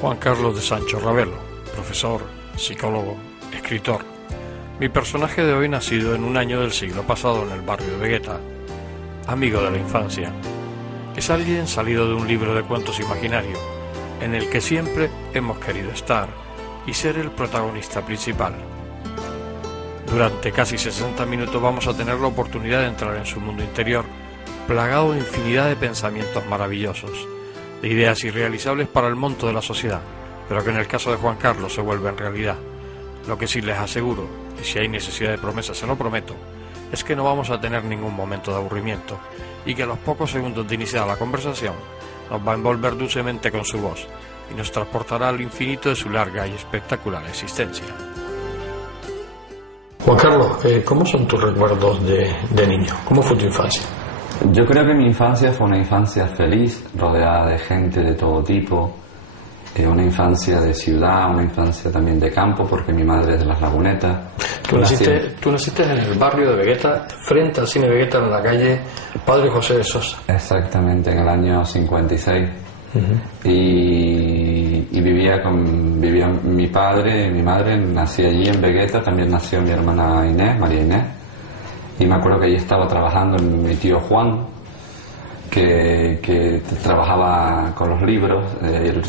Juan Carlos de Sancho Ravelo, profesor, psicólogo, escritor. Mi personaje de hoy nacido en un año del siglo pasado en el barrio de Vegueta, amigo de la infancia. Es alguien salido de un libro de cuentos imaginario, en el que siempre hemos querido estar y ser el protagonista principal. Durante casi 60 minutos vamos a tener la oportunidad de entrar en su mundo interior, plagado de infinidad de pensamientos maravillosos, de ideas irrealizables para el monto de la sociedad, pero que en el caso de Juan Carlos se vuelven realidad. Lo que sí les aseguro, y si hay necesidad de promesas se lo prometo, es que no vamos a tener ningún momento de aburrimiento, y que a los pocos segundos de iniciar la conversación nos va a envolver dulcemente con su voz, y nos transportará al infinito de su larga y espectacular existencia. Juan Carlos, ¿cómo son tus recuerdos de niño? ¿Cómo fue tu infancia? Yo creo que mi infancia fue una infancia feliz, rodeada de gente de todo tipo, una infancia de ciudad, una infancia también de campo, porque mi madre es de Las Lagunetas. Tú naciste en el barrio de Vegueta, frente al cine Vegueta, en la calle Padre José de Sosa. Exactamente, en el año 56. Y vivía mi padre y mi madre, nací allí en Vegueta, también nació mi hermana Inés, María Inés. Y me acuerdo que allí estaba trabajando mi tío Juan, que trabajaba con los libros, él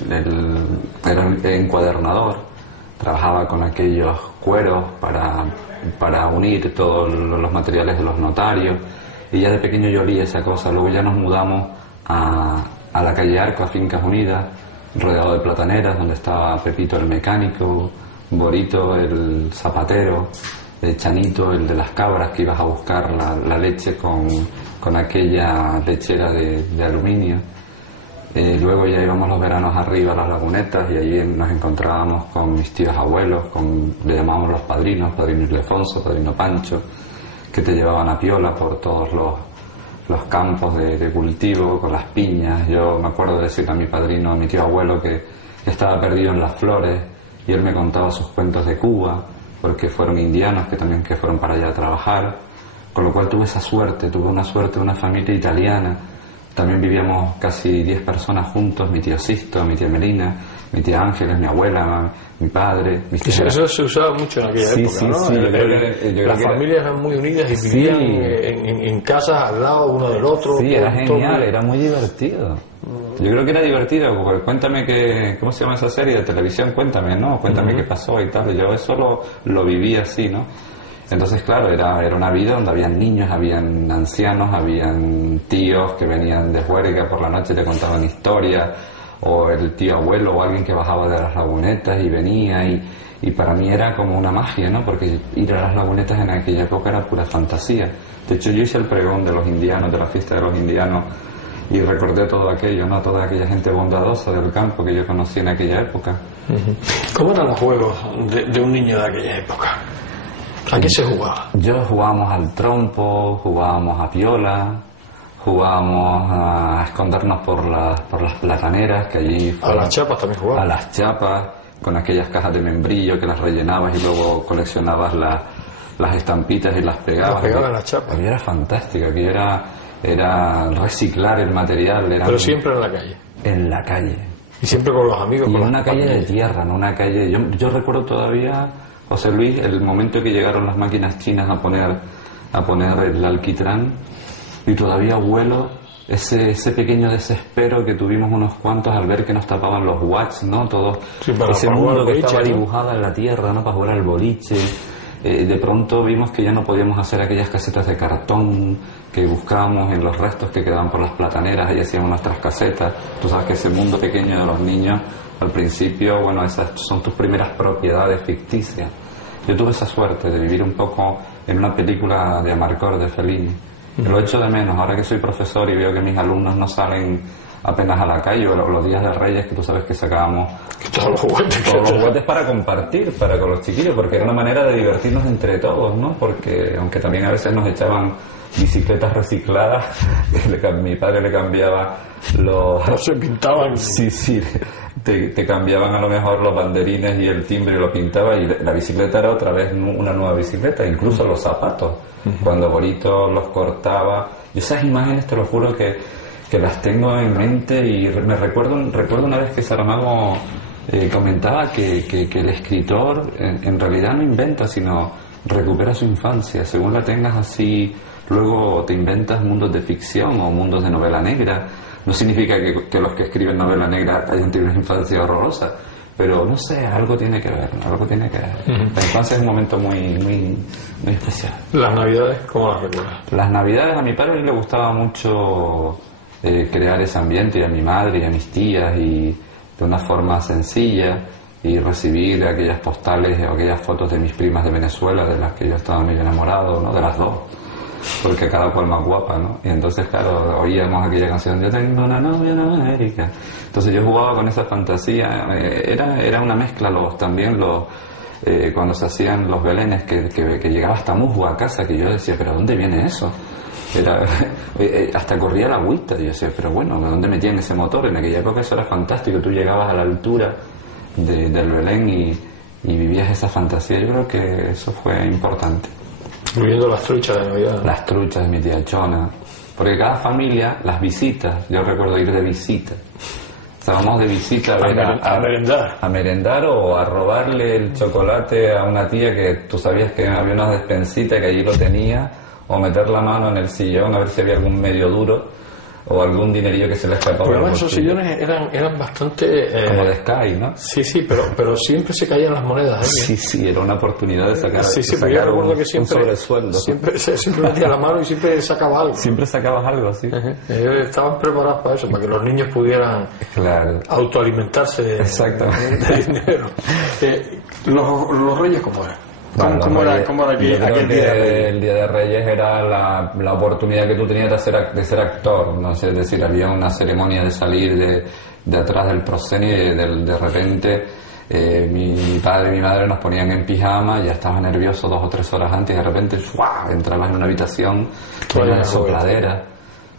era un encuadernador, trabajaba con aquellos cueros para unir todos los materiales de los notarios, y ya de pequeño yo olí esa cosa. Luego ya nos mudamos a la calle Arco, a Fincas Unidas, rodeado de plataneras, donde estaba Pepito el mecánico, Borito el zapatero, Chanito, el de las cabras, que ibas a buscar la leche con aquella lechera de aluminio. Luego ya íbamos los veranos arriba a Las Lagunetas, y allí nos encontrábamos con mis tíos abuelos, le llamábamos los padrinos, padrino Ildefonso, padrino Pancho, que te llevaban a piola por todos los campos de cultivo, con las piñas. Yo me acuerdo de decirle a mi padrino, a mi tío abuelo, que estaba perdido en las flores, y él me contaba sus cuentos de Cuba, porque fueron indianos que fueron para allá a trabajar, con lo cual tuve una suerte de una familia italiana. También vivíamos casi 10 personas juntos, mi tío Sisto, mi tía Melina, mi tía Ángeles, mi abuela, mi padre, mis tías. Eso se usaba mucho en aquella época, ¿no? Sí, las familias eran muy unidas y vivían en casas al lado uno del otro. Sí, era genial, era muy divertido. Yo creo que era divertido, porque cuéntame ¿cómo se llama esa serie de televisión? Cuéntame, ¿no? Cuéntame qué pasó y tal. Yo eso lo viví así, ¿no? Entonces, claro, era una vida donde habían niños, habían ancianos, habían tíos que venían de juerga por la noche y te contaban historias, o el tío abuelo o alguien que bajaba de Las Lagunetas y venía, y para mí era como una magia, ¿no? Porque ir a Las Lagunetas en aquella época era pura fantasía. De hecho, yo hice el pregón de los indianos, de la fiesta de los indianos, y recordé todo aquello, ¿no? Toda aquella gente bondadosa del campo que yo conocí en aquella época. ¿Cómo eran los juegos de un niño de aquella época? ¿A qué se jugaba? Jugábamos al trompo, jugábamos a piola, jugábamos a escondernos por las plataneras que allí... ¿A las chapas también jugábamos? A las chapas, con aquellas cajas de membrillo que las rellenabas y luego coleccionabas las estampitas y las pegabas. Las pegabas en las chapas. Y era fantástica, que era reciclar el material. Pero siempre en la calle. En la calle. Y siempre con los amigos. Y en una calle de tierra, no una calle... Yo recuerdo todavía, José Luis, el momento que llegaron las máquinas chinas a poner el alquitrán, y todavía huelo ese pequeño desespero que tuvimos unos cuantos al ver que nos tapaban los watts, ¿no? Todo ese mundo que estaba dibujado en la tierra, ¿no? Para jugar al boliche. de pronto vimos que ya no podíamos hacer aquellas casetas de cartón que buscábamos en los restos que quedaban por las plataneras, y hacíamos nuestras casetas. Tú sabes que ese mundo pequeño de los niños, al principio, bueno, esas son tus primeras propiedades ficticias. Yo tuve esa suerte de vivir un poco en una película de Amarcord de Fellini. Lo echo de menos ahora que soy profesor y veo que mis alumnos no salen apenas a la calle, o los días de Reyes, que tú sabes que sacábamos todos los juguetes para compartir para con los chiquillos, porque era una manera de divertirnos entre todos, ¿no? Porque aunque también a veces nos echaban bicicletas recicladas, mi padre le cambiaba los... No se pintaban. Sí, te cambiaban a lo mejor los banderines y el timbre y lo pintaba, y la bicicleta era otra vez una nueva bicicleta, incluso los zapatos, cuando Borito los cortaba. Y esas imágenes, te lo juro que las tengo en mente, y me recuerdo una vez que Saramago comentaba que el escritor en realidad no inventa, sino recupera su infancia. Según la tengas así, luego te inventas mundos de ficción o mundos de novela negra. No significa que los que escriben novela negra hayan tenido una infancia horrorosa, pero no sé, algo tiene que ver. La infancia es un momento muy especial. ¿Las Navidades cómo las recuerdas? Las Navidades, a mi padre le gustaba mucho crear ese ambiente, y a mi madre y a mis tías, y de una forma sencilla, y recibir aquellas postales o aquellas fotos de mis primas de Venezuela, de las que yo estaba muy enamorado, ¿no? De las dos, porque cada cual más guapa, ¿no? Y entonces, claro, oíamos aquella canción, yo tengo una novia en América. Entonces yo jugaba con esa fantasía. Era una mezcla cuando se hacían los belenes, que llegaba hasta musgo a casa, que yo decía, ¿pero dónde viene eso? Hasta corría la agüita, y yo decía, pero bueno, ¿dónde metían ese motor? En aquella época eso era fantástico, tú llegabas a la altura del Belén y vivías esa fantasía. Yo creo que eso fue importante. Viviendo las truchas de Navidad. Las truchas de mi tía Chona, porque cada familia, las visitas, yo recuerdo ir de visita. Estábamos de visita a merendar o a robarle el chocolate a una tía que tú sabías que había una despensita que allí lo tenía, o meter la mano en el sillón a ver si había algún medio duro o algún dinerillo que se le escapaba. Pero además esos sillones eran bastante... como de Sky, ¿no? Sí, pero siempre se caían las monedas, ¿eh? Sí, era una oportunidad de sacar, pero yo recuerdo que un sobresueldo. Siempre metía la mano y siempre sacaba algo. Siempre sacabas algo, sí. Ellos estaban preparados para eso, para que los niños pudieran autoalimentarse de dinero. Los Reyes, ¿cómo eran? ¿Cómo era aquel día de Reyes? El Día de Reyes era la oportunidad que tú tenías de ser actor, no sé, es decir, había una ceremonia de salir de atrás del proscenio, y de repente mi padre y mi madre nos ponían en pijama, ya estaba nervioso 2 o 3 horas antes, y de repente entrabas en una habitación llena de sopladeras,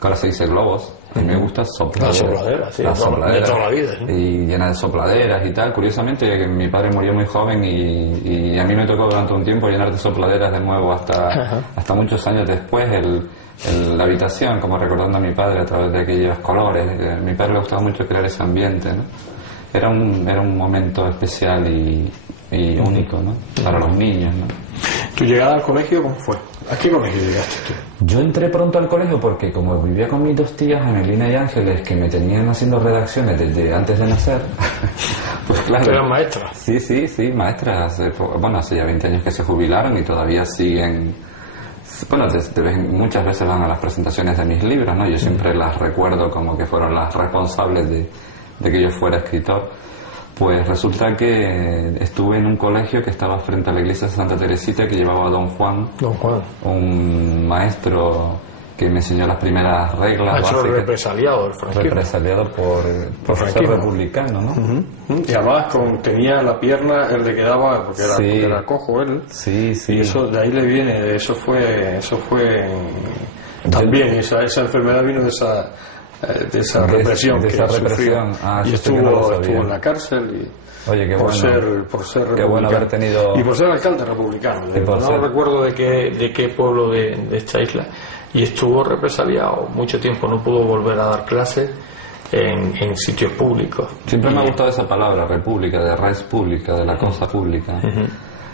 que ahora se dice globos. A mí me gusta sopladeras, sí, de toda la vida, ¿sí? Y llena de sopladeras y tal. Curiosamente, ya que mi padre murió muy joven, y a mí me tocó durante un tiempo llenar de sopladeras de nuevo hasta muchos años después la habitación, como recordando a mi padre a través de aquellos colores. A mi padre le gustaba mucho crear ese ambiente, ¿no? Era un momento especial y único, ¿no? Para los niños, ¿no? ¿Tu llegada al colegio cómo fue? ¿A qué colegio llegaste tú? Yo entré pronto al colegio porque, como vivía con mis 2 tías, Angelina y Ángeles, que me tenían haciendo redacciones desde antes de nacer, pues claro. ¿Eran maestras? Sí, maestras. Bueno, hace ya 20 años que se jubilaron y todavía siguen. Bueno, muchas veces van a las presentaciones de mis libros, ¿no? Yo siempre las recuerdo como que fueron las responsables de que yo fuera escritor. Pues resulta que estuve en un colegio que estaba frente a la iglesia de Santa Teresita, que llevaba a Don Juan, un maestro que me enseñó las primeras reglas básicas. Represaliado el franquismo. Represaliado por ser republicano, ¿no? Y además tenía la pierna, él le quedaba, porque era cojo él. Sí. Y eso, de ahí le viene, eso fue también, esa enfermedad vino de esa represión que sufrió. Y estuvo en la cárcel Oye, qué por ser qué bueno haber tenido, y por ser alcalde republicano. No recuerdo de qué pueblo de esta isla, y estuvo represaliado mucho tiempo, no pudo volver a dar clases en sitios públicos. Siempre me ha gustado esa palabra, república, de res pública, de la cosa pública.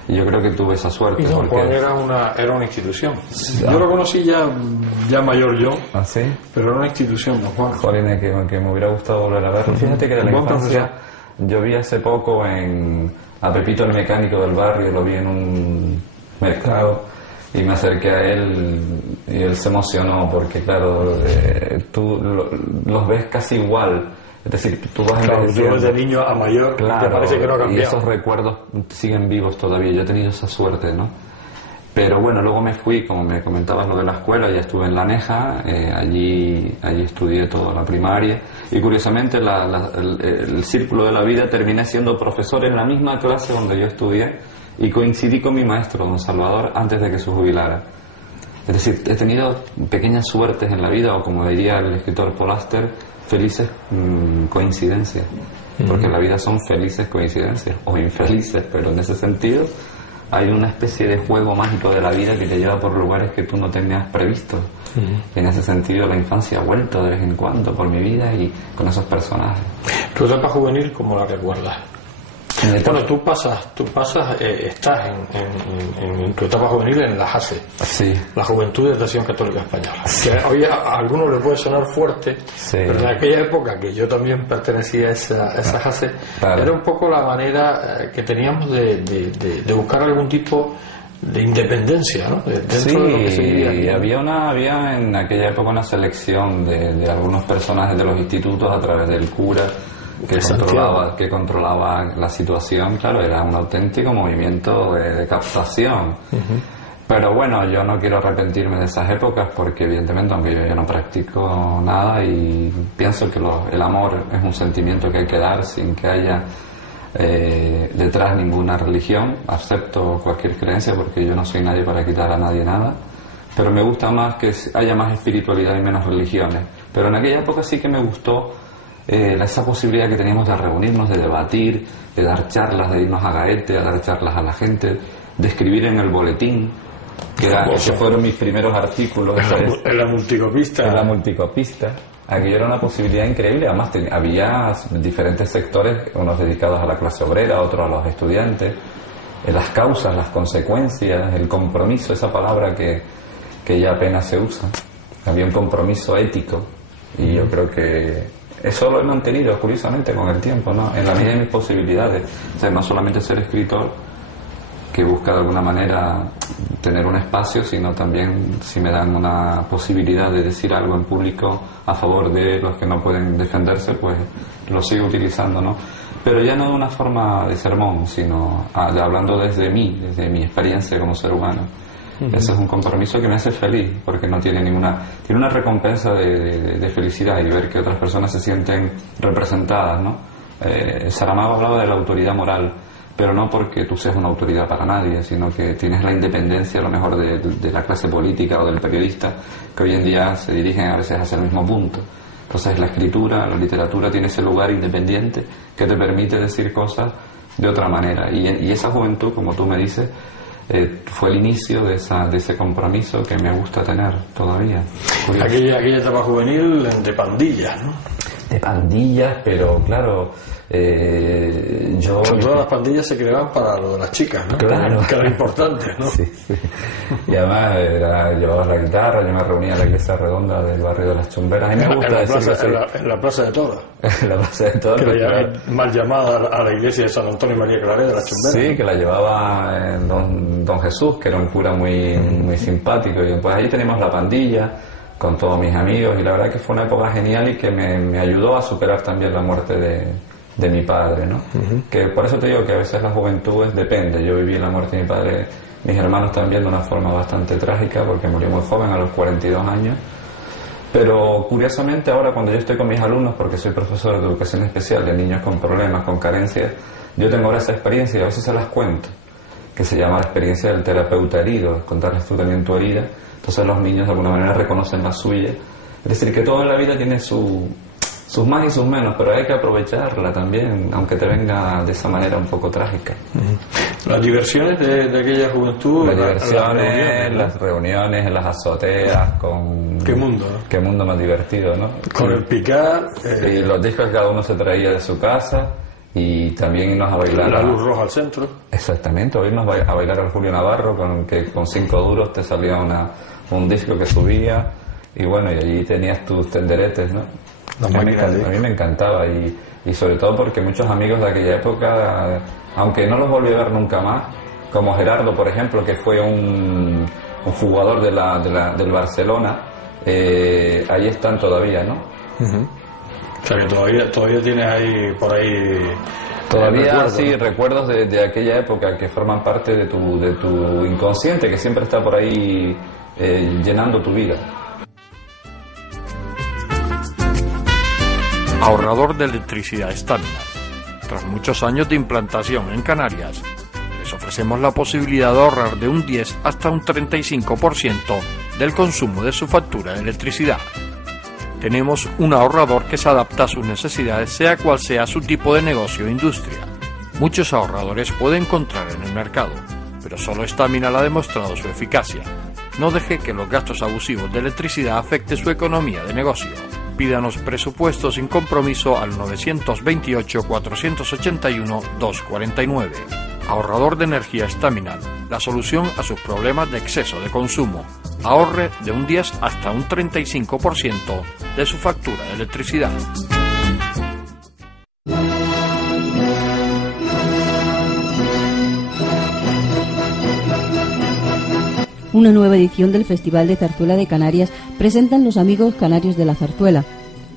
Y yo creo que tuve esa suerte. Y Don Juan era una institución. Yo lo conocí ya mayor yo. ¿Ah, sí? Pero era una institución, Don Juan. Jolín, que me hubiera gustado volver a ver. Fíjate que de la infancia, yo vi hace poco a Pepito el mecánico del barrio, lo vi en mercado, y me acerqué a él y él se emocionó porque, claro, tú los ves casi igual. Es decir, tú vas envejeciendo de niño a mayor, claro, te parece que no ha cambiado. Y esos recuerdos siguen vivos todavía. Yo he tenido esa suerte, ¿no? Pero bueno, luego me fui, como me comentabas lo de la escuela, ya estuve en La Neja, allí estudié toda la primaria, y curiosamente el círculo de la vida terminé siendo profesor en la misma clase donde yo estudié, y coincidí con mi maestro, don Salvador, antes de que se jubilara. Es decir, he tenido pequeñas suertes en la vida, o como diría el escritor Paul Auster, felices coincidencias, porque en la vida son felices coincidencias, o infelices, pero en ese sentido hay una especie de juego mágico de la vida que te lleva por lugares que tú no tenías previsto. Y en ese sentido la infancia ha vuelto de vez en cuando por mi vida y con esos personajes. ¿Tu etapa juvenil cómo la recuerdas? Bueno, tú estás en tu etapa juvenil en la JACE, sí. La Juventud de Acción Católica Española. Sí. Que hoy a algunos les puede sonar fuerte, sí. Pero en aquella época que yo también pertenecía a esa JACE, claro. Era un poco la manera que teníamos de buscar algún tipo de independencia, ¿no? Dentro sí, de lo que se vivía. Había en aquella época una selección de algunos personajes de los institutos a través del cura que controlaba la situación. Claro, era un auténtico movimiento de captación. Pero bueno, yo no quiero arrepentirme de esas épocas porque evidentemente, aunque yo ya no practico nada, y pienso que el amor es un sentimiento que hay que dar sin que haya detrás ninguna religión. Acepto cualquier creencia porque yo no soy nadie para quitar a nadie nada, pero me gusta más que haya más espiritualidad y menos religiones. Pero en aquella época sí que me gustó esa posibilidad que teníamos de reunirnos, de debatir, de dar charlas, de irnos a Gaete, a dar charlas a la gente, de escribir en el boletín, que fueron mis primeros artículos en la multicopista. En la multicopista. Aquello era una posibilidad increíble. Además había diferentes sectores, unos dedicados a la clase obrera, otros a los estudiantes, las causas, las consecuencias, el compromiso, esa palabra que ya apenas se usa. Había un compromiso ético, y yo creo que eso lo he mantenido curiosamente con el tiempo, ¿no? En la medida de mis posibilidades. O sea, no solamente ser escritor, que busca de alguna manera tener un espacio, sino también si me dan una posibilidad de decir algo en público a favor de los que no pueden defenderse, pues lo sigo utilizando, ¿no? Pero ya no de una forma de sermón, sino hablando desde mi experiencia como ser humano. Ese es un compromiso que me hace feliz, porque no tiene tiene una recompensa de felicidad, y ver que otras personas se sienten representadas, ¿no? Saramago hablaba de la autoridad moral, pero no porque tú seas una autoridad para nadie, sino que tienes la independencia a lo mejor de la clase política o del periodista, que hoy en día se dirigen a veces hacia el mismo punto. Entonces la escritura, la literatura tiene ese lugar independiente que te permite decir cosas de otra manera, y esa juventud, como tú me dices, fue el inicio de ese compromiso que me gusta tener todavía. Aquella etapa juvenil de pandillas, ¿no? De pandillas, pero claro, todas las pandillas se creaban para lo de las chicas, ¿no? Claro. Que era importante, ¿no? Sí. Y además llevabas la guitarra, yo me reunía en la iglesia redonda del barrio de las Chumberas, y me gusta en la plaza de Toros. En la plaza de Toros. Que mal llamada a la iglesia de San Antonio y María Claret de las Chumberas. Sí, que la llevaba don Jesús, que era un cura muy simpático, y pues ahí tenemos la pandilla con todos mis amigos, y la verdad que fue una época genial y que me ayudó a superar también la muerte de mi padre, ¿no? Que por eso te digo que a veces la juventud depende. Yo viví la muerte de mi padre, mis hermanos también, de una forma bastante trágica, porque murió muy joven, a los 42 años. Pero curiosamente ahora, cuando yo estoy con mis alumnos, porque soy profesor de educación especial de niños con problemas, con carencias, yo tengo ahora esa experiencia y a veces se las cuento, que se llama la experiencia del terapeuta herido, contarles tú también tu herida. Entonces los niños de alguna manera reconocen la suya. Es decir, que todo en la vida tiene sus más y sus menos, pero hay que aprovecharla también, aunque te venga de esa manera un poco trágica. Las diversiones de aquella juventud, las reuniones en las azoteas, con... Qué mundo, ¿no? Qué mundo más divertido, ¿no? Con el picar... Y los discos que cada uno se traía de su casa, y también irnos a bailar... La luz roja al centro. Exactamente, o irnos a bailar al Julio Navarro, que con 5 duros te salía un disco que subía, y bueno, y allí tenías tus tenderetes, ¿no? A mí me encantaba, y sobre todo porque muchos amigos de aquella época, aunque no los volví a ver nunca más, como Gerardo, por ejemplo, que fue un jugador del Barcelona, ahí están todavía, ¿no? O sea que todavía tienes ahí por ahí todavía sí recuerdos de aquella época que forman parte de tu inconsciente, que siempre está por ahí llenando tu vida. Ahorrador de electricidad Staminar. Tras muchos años de implantación en Canarias, les ofrecemos la posibilidad de ahorrar de un 10 hasta un 35% del consumo de su factura de electricidad. Tenemos un ahorrador que se adapta a sus necesidades, sea cual sea su tipo de negocio o industria. Muchos ahorradores puede encontrar en el mercado, pero solo Staminar ha demostrado su eficacia. No deje que los gastos abusivos de electricidad afecte su economía de negocio. Pídanos presupuesto sin compromiso al 921-481-249. Ahorrador de energía Staminar, la solución a sus problemas de exceso de consumo. Ahorre de un 10 hasta un 35% de su factura de electricidad. Una nueva edición del Festival de Zarzuela de Canarias presentan los amigos canarios de la zarzuela.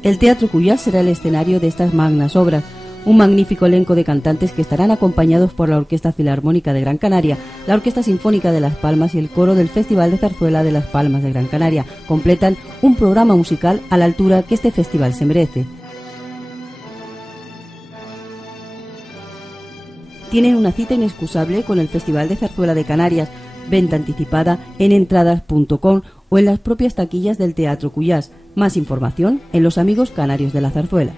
El Teatro Cuyás será el escenario de estas magnas obras. Un magnífico elenco de cantantes que estarán acompañados por la Orquesta Filarmónica de Gran Canaria, la Orquesta Sinfónica de Las Palmas y el coro del Festival de Zarzuela de Las Palmas de Gran Canaria. Completan un programa musical a la altura que este festival se merece. Tienen una cita inexcusable con el Festival de Zarzuela de Canarias. Venta anticipada en entradas.com o en las propias taquillas del Teatro Cuyás. Más información en Los Amigos Canarios de la Zarzuela.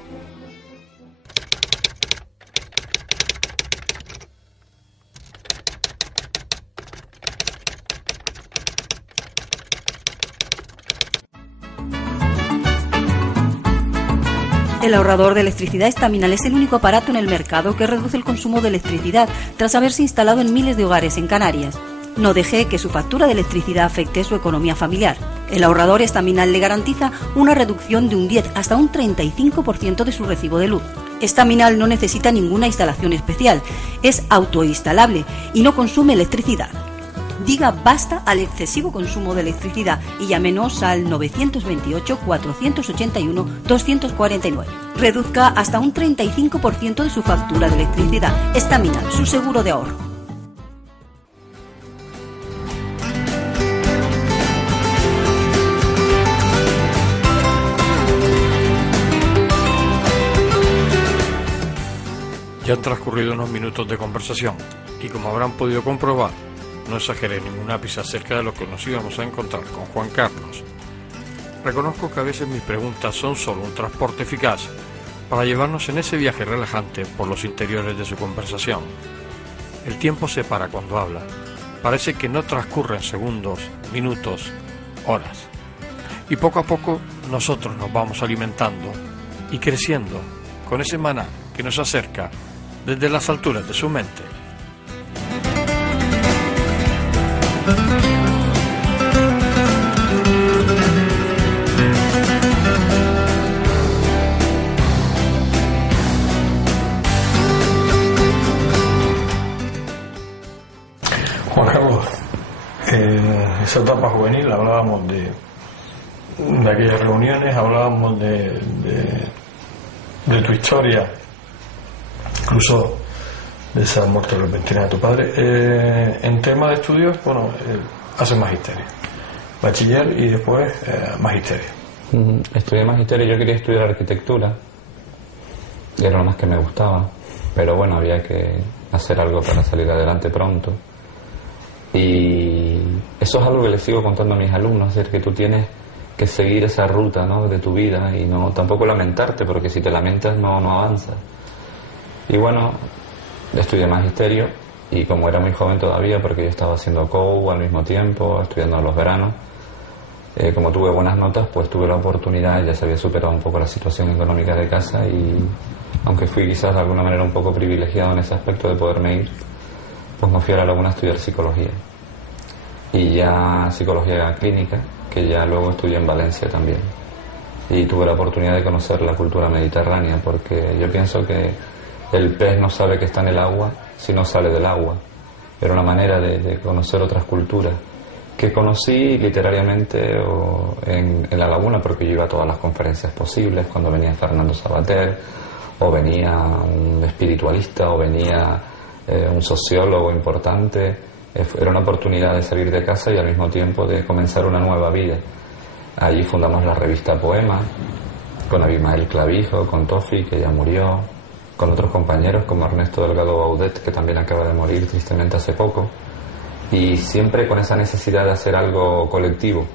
El ahorrador de electricidad Staminar es el único aparato en el mercado que reduce el consumo de electricidad tras haberse instalado en miles de hogares en Canarias. No deje que su factura de electricidad afecte su economía familiar. El ahorrador Staminar le garantiza una reducción de un 10 hasta un 35% de su recibo de luz. Staminar no necesita ninguna instalación especial, es autoinstalable y no consume electricidad. Diga basta al excesivo consumo de electricidad y llámenos al 928-481-249. Reduzca hasta un 35% de su factura de electricidad. Staminar, su seguro de ahorro. Ya han transcurrido unos minutos de conversación y, como habrán podido comprobar, no exageré ningún ápice acerca de lo que nos íbamos a encontrar con Juan Carlos. Reconozco que a veces mis preguntas son solo un transporte eficaz para llevarnos en ese viaje relajante por los interiores de su conversación. El tiempo se para cuando habla. Parece que no transcurren segundos, minutos, horas. Y poco a poco nosotros nos vamos alimentando y creciendo con ese maná que nos acerca desde las alturas de su mente. Juan Carlos, en esa etapa juvenil hablábamos de aquellas reuniones, hablábamos de tu historia, incluso de esa muerte repentina de tu padre. En tema de estudios, bueno, haces magisterio, bachiller y después magisterio. Estudié magisterio. Yo quería estudiar arquitectura, era lo más que me gustaba, pero bueno, había que hacer algo para salir adelante pronto. Y eso es algo que les sigo contando a mis alumnos, es decir, que tú tienes que seguir esa ruta, ¿no?, de tu vida y no tampoco lamentarte, porque si te lamentas no avanzas. Y bueno, estudié magisterio y como era muy joven todavía, porque yo estaba haciendo COU al mismo tiempo, estudiando los veranos, como tuve buenas notas, pues tuve la oportunidad, ya se había superado un poco la situación económica de casa y aunque fui quizás de alguna manera un poco privilegiado en ese aspecto de poderme ir, pues me fui a la Laguna a estudiar psicología. Y ya psicología clínica, que ya luego estudié en Valencia también. Y tuve la oportunidad de conocer la cultura mediterránea, porque yo pienso que el pez no sabe que está en el agua si no sale del agua. era una manera de conocer otras culturas, que conocí literariamente en La Laguna, porque yo iba a todas las conferencias posibles, cuando venía Fernando Savater, o venía un espiritualista, o venía un sociólogo importante. Era una oportunidad de salir de casa y al mismo tiempo de comenzar una nueva vida. Allí fundamos la revista Poema, con Abimael Clavijo, con Tofi, que ya murió, con otros compañeros como Ernesto Delgado Baudet, que también acaba de morir tristemente hace poco, y siempre con esa necesidad de hacer algo colectivo,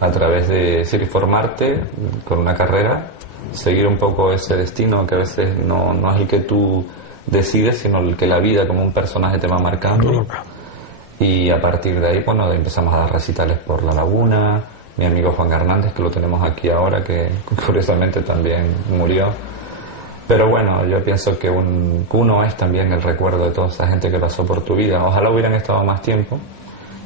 a través de formarte con una carrera, seguir un poco ese destino que a veces no es el que tú decides, sino el que la vida como un personaje te va marcando. Y a partir de ahí, bueno, empezamos a dar recitales por La Laguna. Mi amigo Juan Hernández, que lo tenemos aquí ahora, que curiosamente también murió. Pero bueno, yo pienso que uno es también el recuerdo de toda esa gente que pasó por tu vida. Ojalá hubieran estado más tiempo,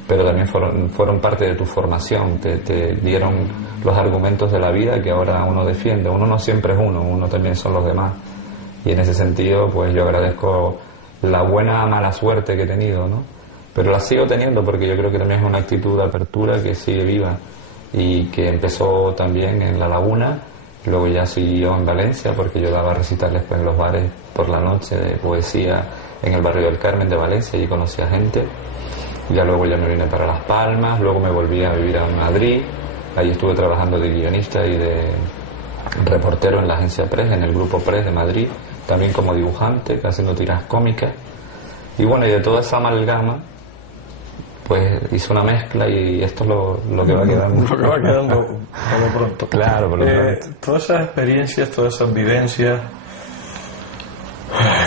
pero también fueron parte de tu formación, te dieron los argumentos de la vida que ahora uno defiende. Uno no siempre es uno también son los demás. Y en ese sentido, pues yo agradezco la buena o mala suerte que he tenido, ¿no? Pero la sigo teniendo porque yo creo que también es una actitud de apertura que sigue viva y que empezó también en La Laguna, luego ya siguió en Valencia, porque yo daba recitales en los bares por la noche de poesía en el barrio del Carmen de Valencia y conocí a gente. Ya luego ya me vine para Las Palmas, luego me volví a vivir a Madrid, ahí estuve trabajando de guionista y de reportero en la agencia Press, en el grupo Press de Madrid, también como dibujante, haciendo tiras cómicas. Y bueno, y de toda esa amalgama, pues hice una mezcla y esto es lo que va quedando. Lo que va quedando por lo pronto. Claro, por lo pronto. Todas esas experiencias, todas esas vivencias,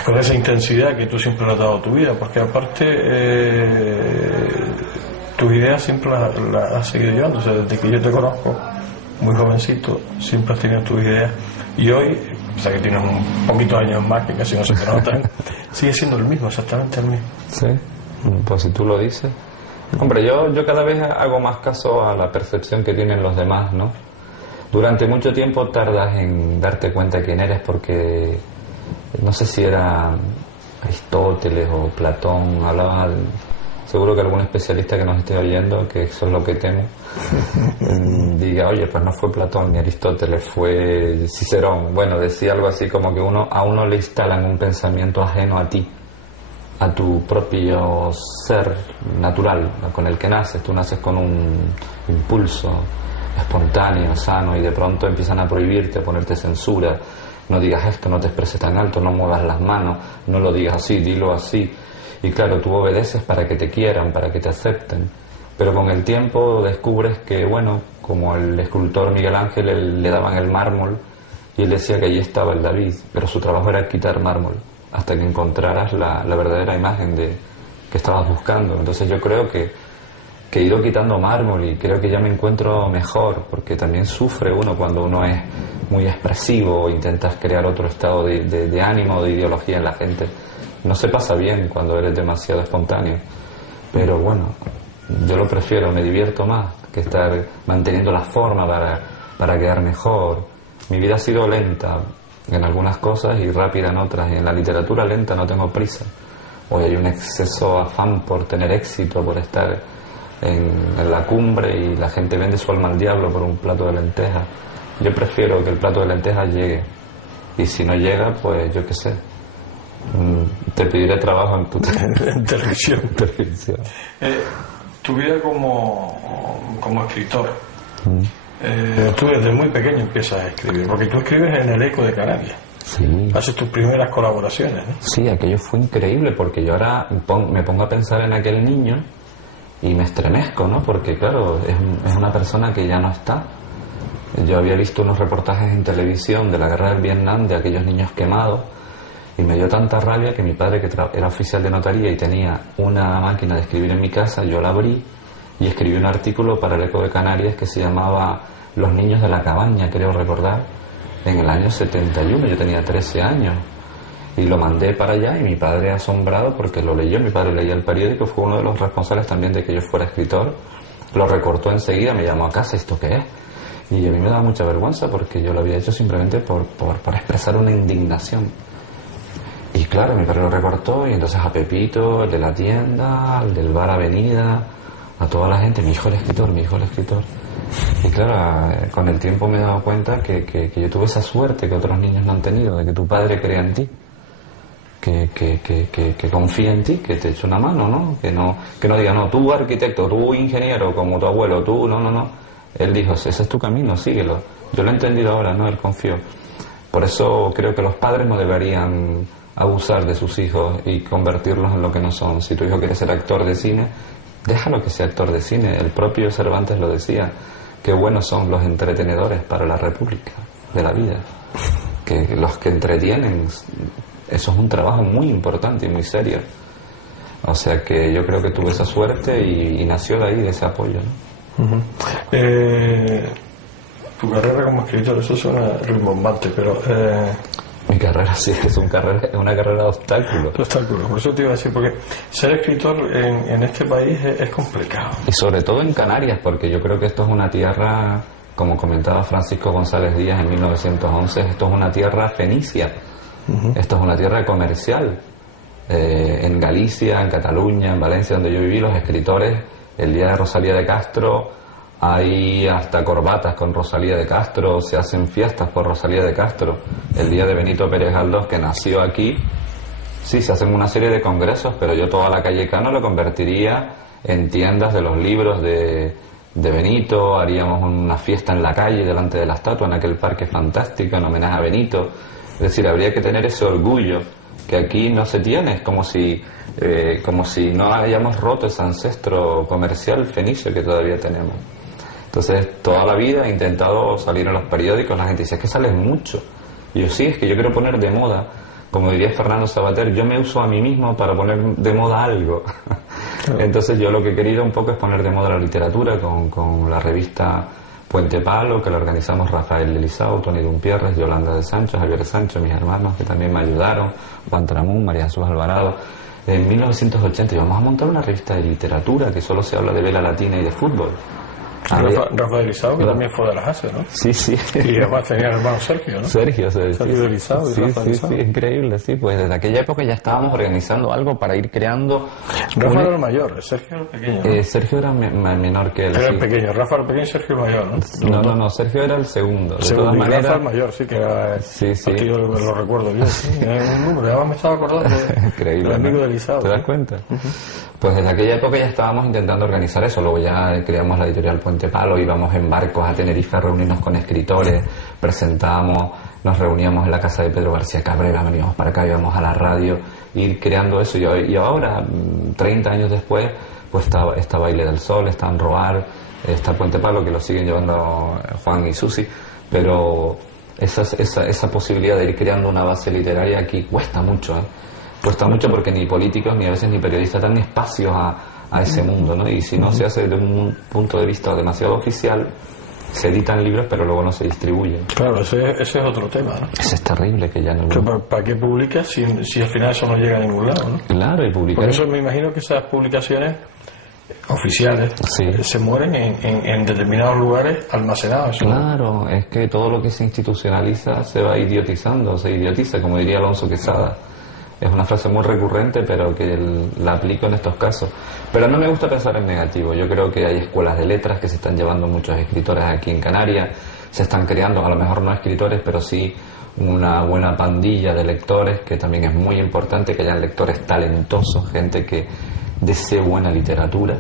con esa intensidad que tú siempre le has dado a tu vida, porque aparte tus ideas siempre las has seguido llevando. O sea, desde que yo te conozco, muy jovencito, siempre has tenido tus ideas. Y hoy, o sea que tienes un poquito de años más, que casi no se te notan, sigue siendo el mismo, exactamente el mismo. Sí, pues si tú lo dices. Hombre, yo cada vez hago más caso a la percepción que tienen los demás, ¿no? Durante mucho tiempo tardas en darte cuenta de quién eres, porque no sé si era Aristóteles o Platón, hablaba, seguro que algún especialista que nos esté oyendo, que eso es lo que temo, diga, oye, pues no fue Platón ni Aristóteles, fue Cicerón. Bueno, decía algo así como que a uno le instalan un pensamiento ajeno a ti, a tu propio ser natural con el que naces. Tú naces con un impulso espontáneo, sano, y de pronto empiezan a prohibirte, a ponerte censura. No digas esto, no te expreses tan alto, no muevas las manos, no lo digas así, dilo así. Y claro, tú obedeces para que te quieran, para que te acepten. Pero con el tiempo descubres que, bueno, como el escultor Miguel Ángel, le daban el mármol y él decía que allí estaba el David, pero su trabajo era quitar mármol hasta que encontraras la verdadera imagen que estabas buscando. Entonces yo creo que he ido quitando mármol y creo que ya me encuentro mejor, porque también sufre uno cuando uno es muy expresivo o intentas crear otro estado de ánimo, de ideología en la gente. No se pasa bien cuando eres demasiado espontáneo, pero bueno, yo lo prefiero, me divierto más que estar manteniendo la forma para quedar mejor. Mi vida ha sido lenta en algunas cosas y rápida en otras, y en la literatura lenta, no tengo prisa. Hoy hay un exceso afán por tener éxito, por estar en la cumbre, y la gente vende su alma al diablo por un plato de lentejas. Yo prefiero que el plato de lentejas llegue, y si no llega, pues yo qué sé, te pediré trabajo en tu televisión. Tu vida como escritor, tú desde muy pequeño empiezas a escribir, porque tú escribes en El Eco de Canarias. Sí. Haces tus primeras colaboraciones, ¿no? Sí, aquello fue increíble, porque yo ahora me pongo a pensar en aquel niño y me estremezco, ¿no? Porque claro, es una persona que ya no está. Yo había visto unos reportajes en televisión de la guerra del Vietnam, de aquellos niños quemados, y me dio tanta rabia que mi padre, que era oficial de notaría y tenía una máquina de escribir en mi casa, yo la abrí y escribí un artículo para El Eco de Canarias que se llamaba Los niños de la cabaña, creo recordar, en el año 71, yo tenía 13 años. Y lo mandé para allá, y mi padre, asombrado porque lo leyó, mi padre leía el periódico, fue uno de los responsables también de que yo fuera escritor, lo recortó enseguida, me llamó a casa, ¿esto qué es? Y a mí me daba mucha vergüenza porque yo lo había hecho simplemente por expresar una indignación. Y claro, mi padre lo recortó y entonces a Pepito, el de la tienda, el del bar Avenida, a toda la gente, mi hijo el escritor, mi hijo el escritor. Y claro, con el tiempo me he dado cuenta que yo tuve esa suerte que otros niños no han tenido, de que tu padre crea en ti, que confía en ti, que te eche una mano, ¿no? Que no diga, no, tú arquitecto, tú ingeniero, como tu abuelo, tú, no. Él dijo, ese es tu camino, síguelo. Yo lo he entendido ahora, ¿no? Él confió. Por eso creo que los padres no deberían abusar de sus hijos y convertirlos en lo que no son. Si tu hijo quiere ser actor de cine, déjalo que sea actor de cine. El propio Cervantes lo decía, qué buenos son los entretenedores para la república de la vida. Que los que entretienen, eso es un trabajo muy importante y muy serio. O sea que yo creo que tuve esa suerte y nació de ahí, de ese apoyo, ¿no? Uh-huh. Tu carrera como escritor, eso suena rimbombante, pero... Mi carrera sí, es una carrera de obstáculos. Por eso te iba a decir, porque ser escritor en este país es complicado. Y sobre todo en Canarias, porque yo creo que esto es una tierra, como comentaba Francisco González Díaz en 1911, esto es una tierra fenicia, esto es una tierra comercial. En Galicia, en Cataluña, en Valencia, donde yo viví, los escritores, el día de Rosalía de Castro, hay hasta corbatas con Rosalía de Castro, se hacen fiestas por Rosalía de Castro. El día de Benito Pérez Galdós, que nació aquí, sí, se hacen una serie de congresos, pero yo toda la calle Cano lo convertiría en tiendas de los libros de Benito, haríamos una fiesta en la calle, delante de la estatua, en aquel parque fantástico, en homenaje a Benito. Es decir, habría que tener ese orgullo que aquí no se tiene, es como si no hayamos roto ese ancestro comercial fenicio que todavía tenemos. Entonces, toda la vida he intentado salir en los periódicos, la gente dice, es que sales mucho. Y yo, sí, es que yo quiero poner de moda, como diría Fernando Savater, yo me uso a mí mismo para poner de moda algo. Claro. Entonces, yo lo que he querido un poco es poner de moda la literatura con la revista Puente Palo, que la organizamos Rafael de Lisao, Tony Dumpierres, Yolanda de Sancho, Javier Sancho, mis hermanos que también me ayudaron, Juan Tramún, María Jesús Alvarado. En 1980 íbamos a montar una revista de literatura que solo se habla de vela latina y de fútbol. Rafael Elisao, que también fue de las ASE, ¿no? Sí. Y además tenía el hermano Sergio, ¿no? Sergio de Elisao. Sí, increíble, sí. Pues desde aquella época ya estábamos organizando algo para ir creando... Rafa era el mayor, Sergio era el pequeño, ¿no? Sergio era menor que él. Era el pequeño, Rafa era el pequeño y Sergio el mayor, ¿no? No, Sergio era el segundo. De todas maneras... Rafa el mayor, sí, que era... Sí. Aquí lo recuerdo bien, sí. Era un número, además me estaba acordando increíble, del amigo de Elisao. ¿Te das cuenta? Pues desde aquella época ya estábamos intentando organizar eso. Luego ya creamos la editorial Puente Palo, íbamos en barcos a Tenerife a reunirnos con escritores, presentábamos, nos reuníamos en la casa de Pedro García Cabrera, veníamos para acá, íbamos a la radio, ir creando eso. Y ahora, 30 años después, pues está Baile del Sol, está en Roar, está Puente Palo, que lo siguen llevando Juan y Susi, pero esa posibilidad de ir creando una base literaria aquí cuesta mucho, Cuesta mucho porque ni políticos ni a veces ni periodistas dan espacio a ese mundo, ¿no? Y si no se hace desde un punto de vista demasiado oficial, se editan libros pero luego no se distribuyen. Claro, ese es otro tema, ¿no? Ese es terrible que ya no... ¿Para qué publicas si al final eso no llega a ningún lado, ¿no? Claro, y publicar... Por eso me imagino que esas publicaciones oficiales se mueren en determinados lugares almacenados. Claro, es que todo lo que se institucionaliza se va idiotizando, se idiotiza, como diría Alonso Quesada. Es una frase muy recurrente, pero que la aplico en estos casos. Pero no me gusta pensar en negativo. Yo creo que hay escuelas de letras que se están llevando muchos escritores aquí en Canarias. Se están creando, a lo mejor no escritores, pero sí una buena pandilla de lectores, que también es muy importante que hayan lectores talentosos, gente que desee buena literatura,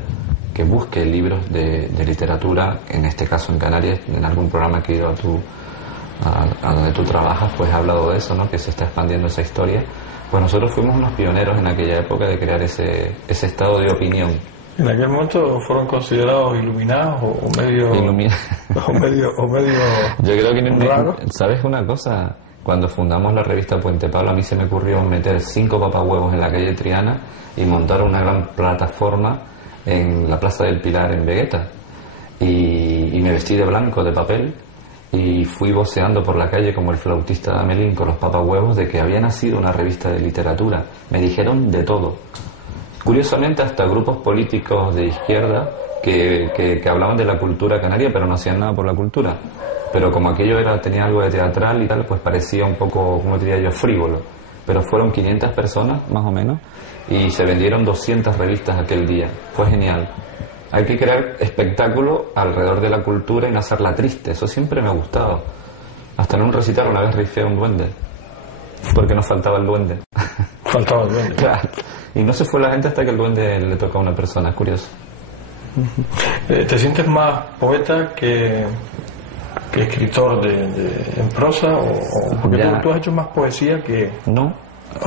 que busque libros de literatura, en este caso en Canarias, en algún programa que he ido a donde tú trabajas, pues he hablado de eso, ¿no? Que se está expandiendo esa historia. Pues nosotros fuimos unos pioneros en aquella época de crear ese estado de opinión. ¿En aquel momento fueron considerados iluminados o medio Yo creo que raro? ¿Sabes una cosa? Cuando fundamos la revista Puente Palo, a mí se me ocurrió meter 5 papahuevos en la calle Triana y montar una gran plataforma en la Plaza del Pilar en Vegueta. Y me vestí de blanco, de papel, y fui voceando por la calle como el flautista de Amelín con los papahuevos de que había nacido una revista de literatura. Me dijeron de todo. Curiosamente, hasta grupos políticos de izquierda que hablaban de la cultura canaria, pero no hacían nada por la cultura. Pero como aquello tenía algo de teatral y tal, pues parecía un poco, como diría yo, frívolo. pero fueron 500 personas más o menos y se vendieron 200 revistas aquel día. Fue genial. Hay que crear espectáculo alrededor de la cultura y no hacerla triste. Eso siempre me ha gustado. Hasta en un recital una vez rifé a un duende, porque nos faltaba el duende. Faltaba el duende. Claro. Y no se fue la gente hasta que el duende le tocó a una persona. Es curioso. ¿Te sientes más poeta que escritor en prosa? Porque tú has hecho más poesía que... No.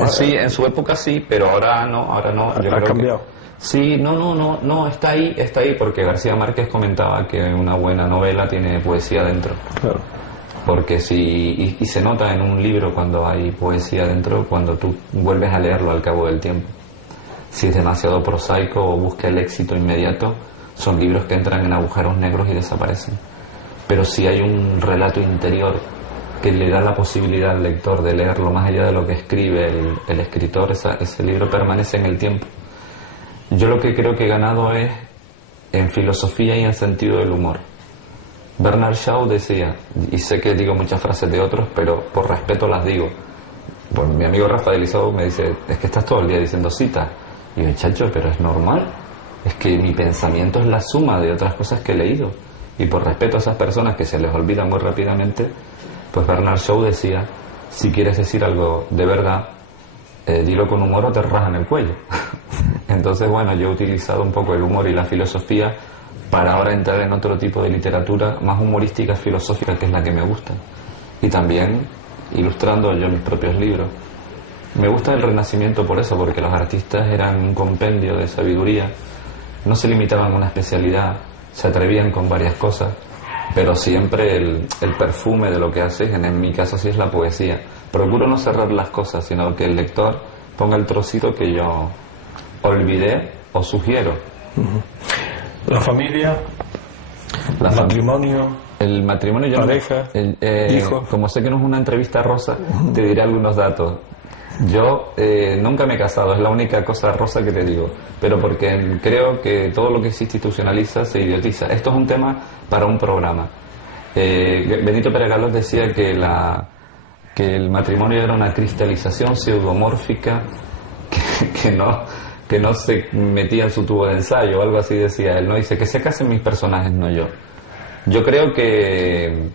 Sí, en su época sí, pero ahora no. ¿Ha cambiado? Sí, no, está ahí, porque García Márquez comentaba que una buena novela tiene poesía dentro. Claro. Porque y se nota en un libro cuando hay poesía dentro, cuando tú vuelves a leerlo al cabo del tiempo. Si es demasiado prosaico o busca el éxito inmediato, son libros que entran en agujeros negros y desaparecen. Pero si hay un relato interior que le da la posibilidad al lector de leerlo más allá de lo que escribe el escritor, ese libro permanece en el tiempo. Yo lo que creo que he ganado es en filosofía y en sentido del humor. Bernard Shaw decía, y sé que digo muchas frases de otros, pero por respeto las digo. Pues mi amigo Rafael Isao me dice, es que estás todo el día diciendo citas. Y yo, chacho, pero es normal. Es que mi pensamiento es la suma de otras cosas que he leído. Y por respeto a esas personas que se les olvida muy rápidamente, pues Bernard Shaw decía, si quieres decir algo de verdad, dilo con humor o te rajan el cuello. Entonces, bueno, yo he utilizado un poco el humor y la filosofía para ahora entrar en otro tipo de literatura más humorística, filosófica, que es la que me gusta. Y también ilustrando yo mis propios libros. Me gusta el Renacimiento por eso, porque los artistas eran un compendio de sabiduría, no se limitaban a una especialidad, se atrevían con varias cosas, pero siempre el perfume de lo que haces, en mi caso sí es la poesía. Procuro no cerrar las cosas, sino que el lector ponga el trocito que yo olvidé o sugiero. La familia, el matrimonio, el matrimonio, pareja, hijos. Como sé que no es una entrevista rosa, te diré algunos datos. Yo nunca me he casado, es la única cosa rosa que te digo, pero porque creo que todo lo que se institucionaliza se idiotiza. Esto es un tema para un programa. Benito Pérez Galdós decía que el matrimonio era una cristalización pseudomórfica que no se metía en su tubo de ensayo, o algo así decía él, ¿no? Dice que se casen mis personajes, no yo. Yo creo que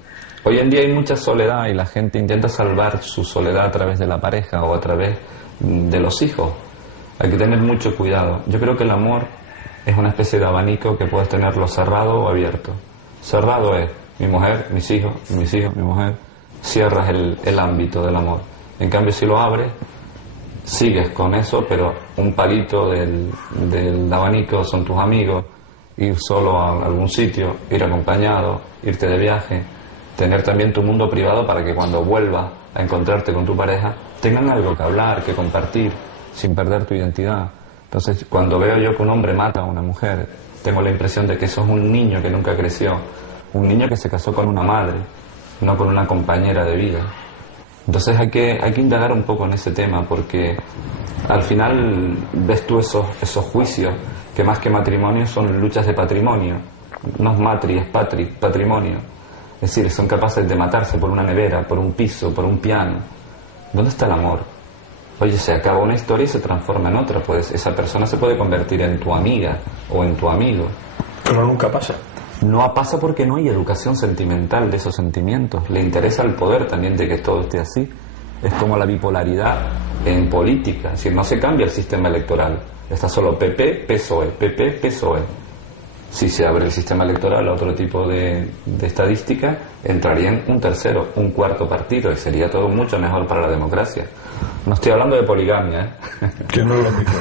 hoy en día hay mucha soledad y la gente intenta salvar su soledad a través de la pareja o a través de los hijos. Hay que tener mucho cuidado. Yo creo que el amor es una especie de abanico que puedes tenerlo cerrado o abierto. Cerrado es mi mujer, mis hijos, mi mujer. Cierras el ámbito del amor. En cambio, si lo abres, sigues con eso, pero un palito del abanico son tus amigos, ir solo a algún sitio, ir acompañado, irte de viaje, tener también tu mundo privado para que cuando vuelvas a encontrarte con tu pareja tengan algo que hablar, que compartir, sin perder tu identidad. Entonces, cuando veo yo que un hombre mata a una mujer, tengo la impresión de que eso es un niño que nunca creció, un niño que se casó con una madre, no con una compañera de vida. Entonces hay que indagar un poco en ese tema, porque al final ves tú esos juicios que más que matrimonio son luchas de patrimonio. No es matri, es patrimonio. Es decir, son capaces de matarse por una nevera, por un piso, por un piano. ¿Dónde está el amor? Oye, se acaba una historia y se transforma en otra, pues esa persona se puede convertir en tu amiga o en tu amigo. Pero nunca pasa. No pasa porque no hay educación sentimental de esos sentimientos. Le interesa el poder también de que todo esté así. Es como la bipolaridad en política. Es decir, no se cambia el sistema electoral. Está solo PP, PSOE, PP, PSOE. Si se abre el sistema electoral a otro tipo de estadística, entrarían un tercero, un cuarto partido, y sería todo mucho mejor para la democracia. No estoy hablando de poligamia, ¿eh? Que no es lo mismo.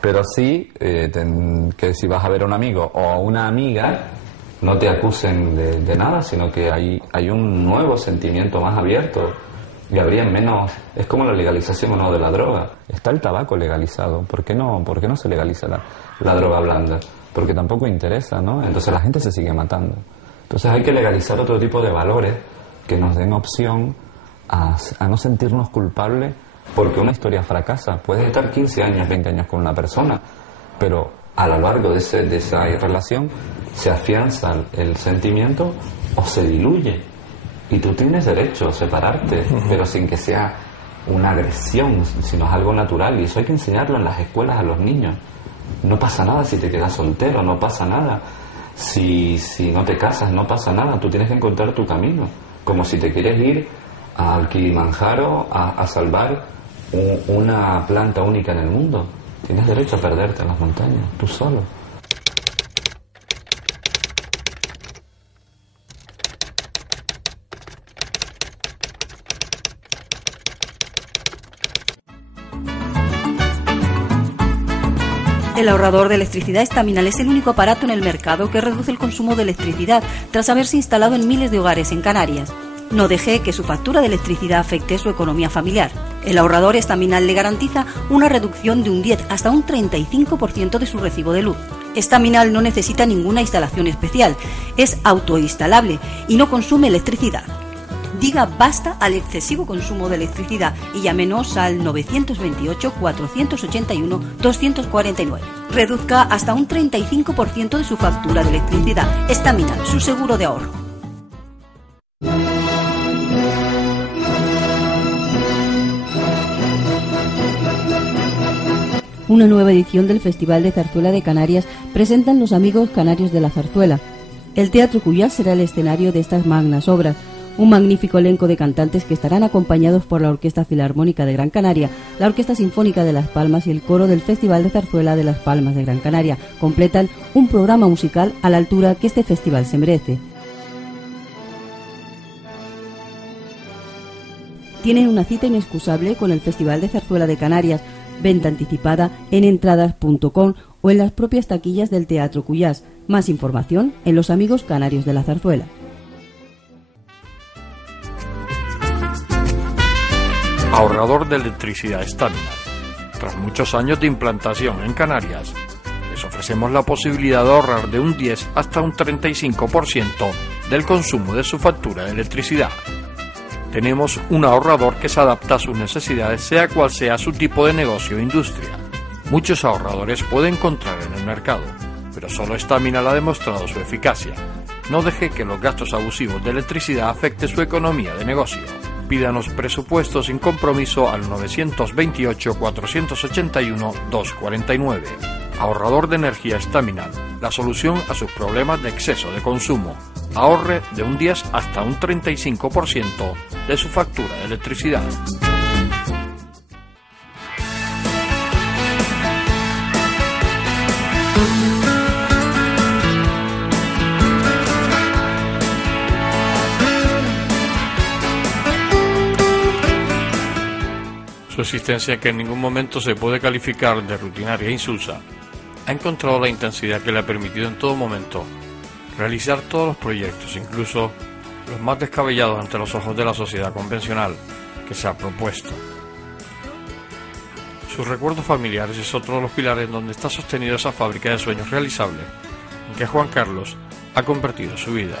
Pero sí que si vas a ver a un amigo o a una amiga, no te acusen de nada, sino que hay un nuevo sentimiento más abierto y habría menos. Es como la legalización o no de la droga. Está el tabaco legalizado, ¿por qué no se legaliza la droga blanda? Porque tampoco interesa, ¿no? Entonces la gente se sigue matando. Entonces hay que legalizar otro tipo de valores que nos den opción a no sentirnos culpables porque una historia fracasa. Puedes estar 15 años, 20 años con una persona, pero a lo largo de esa relación se afianza el sentimiento o se diluye. Y tú tienes derecho a separarte, pero sin que sea una agresión, sino es algo natural, y eso hay que enseñarlo en las escuelas a los niños. No pasa nada si te quedas soltero, no pasa nada si no te casas, no pasa nada, tú tienes que encontrar tu camino, como si te quieres ir al Kilimanjaro a salvar una planta única en el mundo. Tienes derecho a perderte en las montañas, tú solo. El ahorrador de electricidad estaminal es el único aparato en el mercado que reduce el consumo de electricidad tras haberse instalado en miles de hogares en Canarias. No deje que su factura de electricidad afecte su economía familiar. El ahorrador estaminal le garantiza una reducción de un 10 hasta un 35% de su recibo de luz. Estaminal no necesita ninguna instalación especial, es autoinstalable y no consume electricidad. Diga basta al excesivo consumo de electricidad y llámenos al 928-481-249. Reduzca hasta un 35% de su factura de electricidad. Estaminal, su seguro de ahorro. Una nueva edición del Festival de Zarzuela de Canarias presentan los amigos canarios de la zarzuela. El Teatro Cuyás será el escenario de estas magnas obras. Un magnífico elenco de cantantes que estarán acompañados por la Orquesta Filarmónica de Gran Canaria, la Orquesta Sinfónica de Las Palmas y el coro del Festival de Zarzuela de Las Palmas de Gran Canaria completan un programa musical a la altura que este festival se merece. Tienen una cita inexcusable con el Festival de Zarzuela de Canarias, venta anticipada en entradas.com o en las propias taquillas del Teatro Cuyás. Más información en Los Amigos Canarios de la Zarzuela. Ahorrador de electricidad Estaminal. Tras muchos años de implantación en Canarias, les ofrecemos la posibilidad de ahorrar de un 10 hasta un 35% del consumo de su factura de electricidad. Tenemos un ahorrador que se adapta a sus necesidades, sea cual sea su tipo de negocio o industria. Muchos ahorradores puede encontrar en el mercado, pero solo Estaminal ha demostrado su eficacia. No deje que los gastos abusivos de electricidad afecten su economía de negocio. Pídanos presupuesto sin compromiso al 928-481-249. Ahorrador de energía Estaminal, la solución a sus problemas de exceso de consumo. Ahorre de un 10 hasta un 35% de su factura de electricidad. Su existencia, que en ningún momento se puede calificar de rutinaria e insulsa, ha encontrado la intensidad que le ha permitido en todo momento realizar todos los proyectos, incluso los más descabellados ante los ojos de la sociedad convencional, que se ha propuesto. Sus recuerdos familiares es otro de los pilares donde está sostenido esa fábrica de sueños realizables, en que Juan Carlos ha convertido su vida.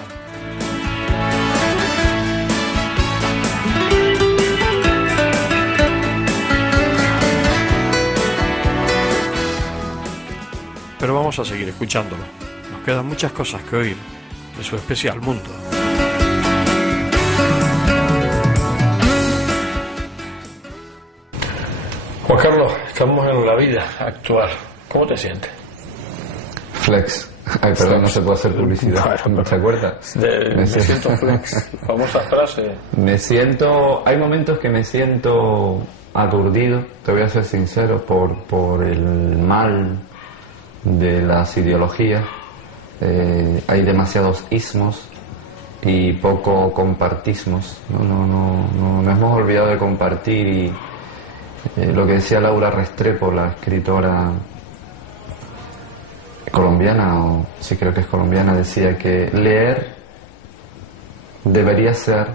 Pero vamos a seguir escuchándolo. Nos quedan muchas cosas que oír de su especial mundo. Juan Carlos, estamos en la vida actual. ¿Cómo te sientes? Flex. Ay, perdón, no se puede hacer publicidad. Bueno, ¿Te acuerdas? Me siento flex. Famosa frase. Hay momentos que me siento aturdido, te voy a ser sincero, por el mal de las ideologías. Hay demasiados ismos y poco compartismos. No hemos olvidado de compartir, y lo que decía Laura Restrepo, la escritora colombiana, o sí creo que es colombiana, decía que leer debería ser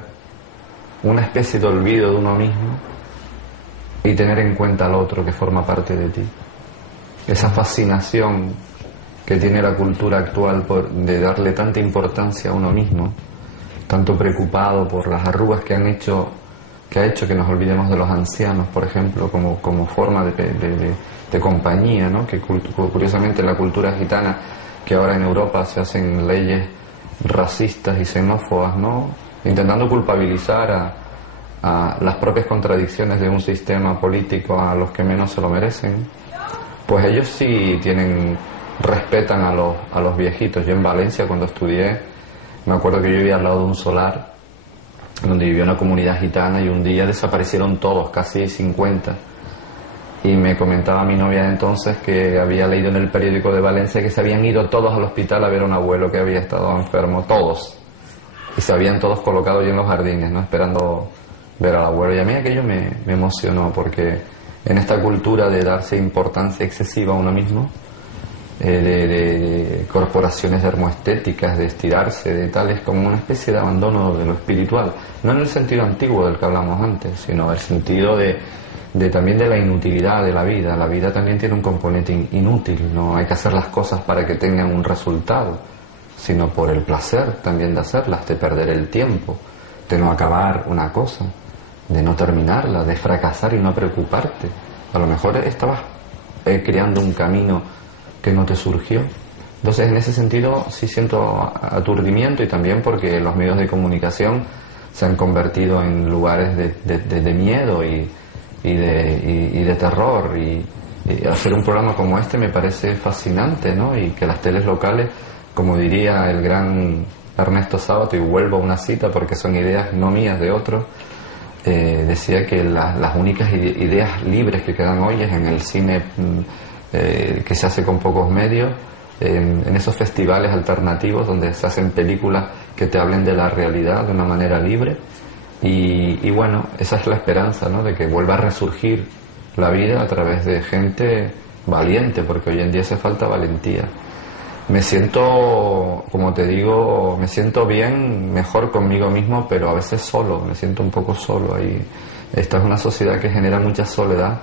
una especie de olvido de uno mismo y tener en cuenta al otro que forma parte de ti. Esa fascinación que tiene la cultura actual de darle tanta importancia a uno mismo, tanto preocupado por las arrugas que ha hecho que nos olvidemos de los ancianos, por ejemplo, como forma de compañía, ¿no? Que curiosamente en la cultura gitana, que ahora en Europa se hacen leyes racistas y xenófobas, ¿no? Intentando culpabilizar a las propias contradicciones de un sistema político a los que menos se lo merecen, pues ellos sí respetan a los viejitos. Yo en Valencia, cuando estudié, me acuerdo que yo vivía al lado de un solar donde vivía una comunidad gitana, y un día desaparecieron todos, casi 50. Y me comentaba mi novia de entonces que había leído en el periódico de Valencia que se habían ido todos al hospital a ver a un abuelo que había estado enfermo, todos. Y se habían todos colocado allí en los jardines, ¿no?, esperando ver al abuelo. Y a mí aquello me emocionó, porque en esta cultura de darse importancia excesiva a uno mismo, de corporaciones dermoestéticas, de estirarse, de tal, es como una especie de abandono de lo espiritual. No en el sentido antiguo del que hablamos antes, sino en el sentido también de la inutilidad de la vida. La vida también tiene un componente inútil, no hay que hacer las cosas para que tengan un resultado, sino por el placer también de hacerlas, de perder el tiempo, de no acabar una cosa, de no terminarla, de fracasar y no preocuparte. A lo mejor estabas creando un camino que no te surgió. Entonces, en ese sentido sí siento aturdimiento, y también porque los medios de comunicación se han convertido en lugares de miedo y de terror, y hacer un programa como este me parece fascinante, ¿no? Y que las teles locales, como diría el gran Ernesto Sábato, y vuelvo a una cita porque son ideas no mías, de otros, decía que las únicas ideas libres que quedan hoy es en el cine que se hace con pocos medios, en esos festivales alternativos donde se hacen películas que te hablen de la realidad de una manera libre. Y bueno, esa es la esperanza, ¿no?, de que vuelva a resurgir la vida a través de gente valiente, porque hoy en día hace falta valentía. Me siento, como te digo, me siento bien, mejor conmigo mismo, pero a veces solo, me siento un poco solo. Esta es una sociedad que genera mucha soledad,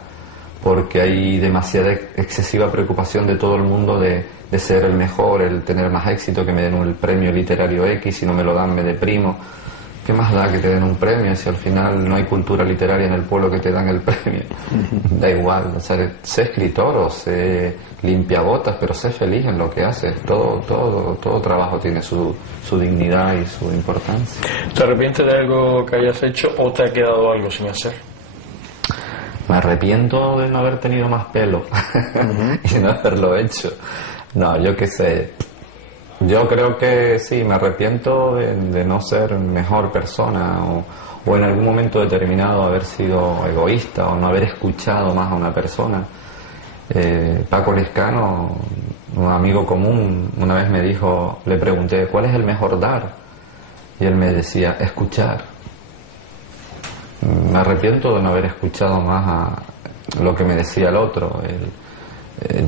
porque hay demasiada excesiva preocupación de todo el mundo de ser el mejor, el tener más éxito, que me den el premio literario X, si no me lo dan me deprimo. ¿Qué más da que te den un premio si al final no hay cultura literaria en el pueblo que te dan el premio? Da igual, o sea, sé escritor o sé limpiabotas, pero sé feliz en lo que haces. Todo trabajo tiene su dignidad y su importancia. ¿Te arrepientes de algo que hayas hecho o te ha quedado algo sin hacer? Me arrepiento de no haber tenido más pelo y no haberlo hecho. No, yo qué sé. Yo creo que sí, me arrepiento de no ser mejor persona, o en algún momento determinado haber sido egoísta o no haber escuchado más a una persona. Paco Lescano, un amigo común, una vez me dijo, le pregunté, ¿cuál es el mejor dar? Y él me decía, escuchar. Me arrepiento de no haber escuchado más a lo que me decía el otro.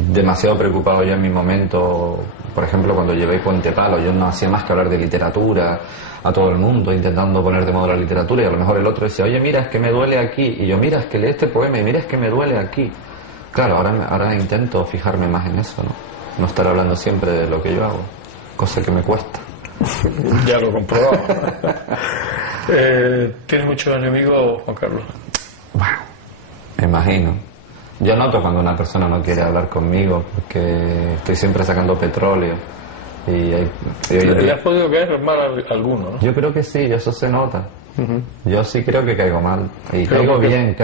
Demasiado preocupado ya en mi momento, por ejemplo, cuando llevé Puente Palo, yo no hacía más que hablar de literatura a todo el mundo, intentando poner de moda la literatura, y a lo mejor el otro decía, oye, mira, es que me duele aquí, y yo, mira, es que lee este poema, y mira, es que me duele aquí. Claro, ahora intento fijarme más en eso, no estar hablando siempre de lo que yo hago, cosa que me cuesta. Ya lo he comprobado. ¿Tienes muchos enemigos, Juan Carlos? Bueno, me imagino. Yo noto cuando una persona no quiere hablar conmigo, porque estoy siempre sacando petróleo. ¿Le has podido caer mal a alguno, no? Yo creo que sí, eso se nota. Yo sí creo que caigo mal. Y caigo bien,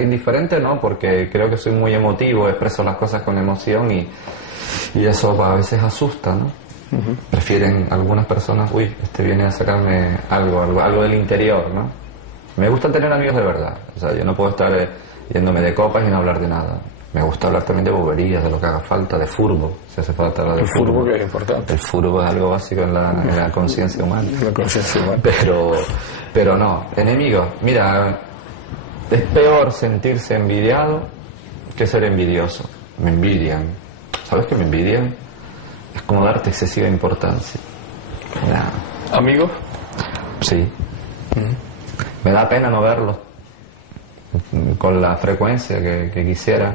indiferente no, porque creo que soy muy emotivo, expreso las cosas con emoción, y eso a veces asusta, ¿no? Prefieren algunas personas, viene a sacarme algo del interior, ¿no? Me gusta tener amigos de verdad. O sea, yo no puedo estar yéndome de copas y no hablar de nada. Me gusta hablar también de boberías, de lo que haga falta, de furbo, si hace falta hablar de furbo. El furbo, que es importante. El furbo es algo básico en la conciencia humana. La conciencia humana. Pero no, enemigos. Mira, es peor sentirse envidiado que ser envidioso. Me envidian. ¿Sabes que me envidian? Es como darte excesiva importancia. ¿Amigos? Sí. Me da pena no verlos con la frecuencia que quisiera,